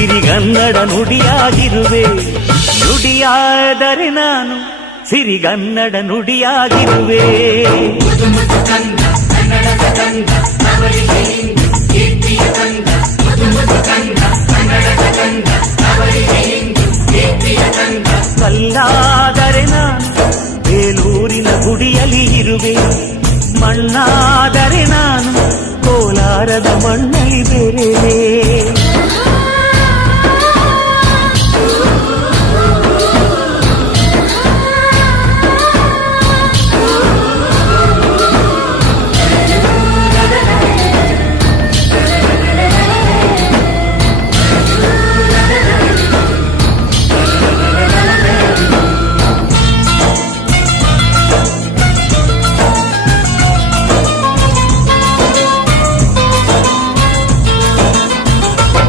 ಸಿರಿಗನ್ನಡ ನುಡಿಯಾಗಿರುವೆ, ನುಡಿಯಾದರೆ ನಾನು ಸಿರಿಗನ್ನಡ ನುಡಿಯಾಗಿರುವೆ. ಕನ್ನಡದ ತಂದ ಅವರಿಗೆ ಕೀರ್ತಿಯ ತಂದ